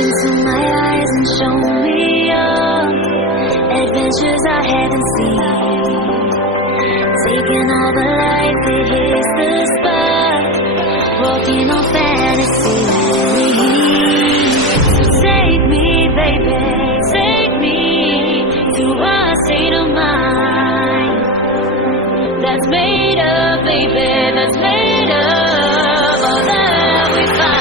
into my eyes and show me your adventures I haven't seen. Taking all the light that hits the spot, walking on fantasy. So take me, baby, take me to a state of mind that's made of, baby, that's made of all that we find.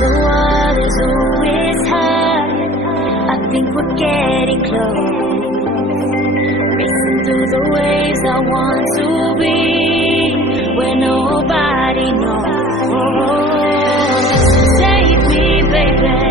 The water's always high. I think we're getting close. Racing through the waves, I want to be where nobody knows. Take me, baby.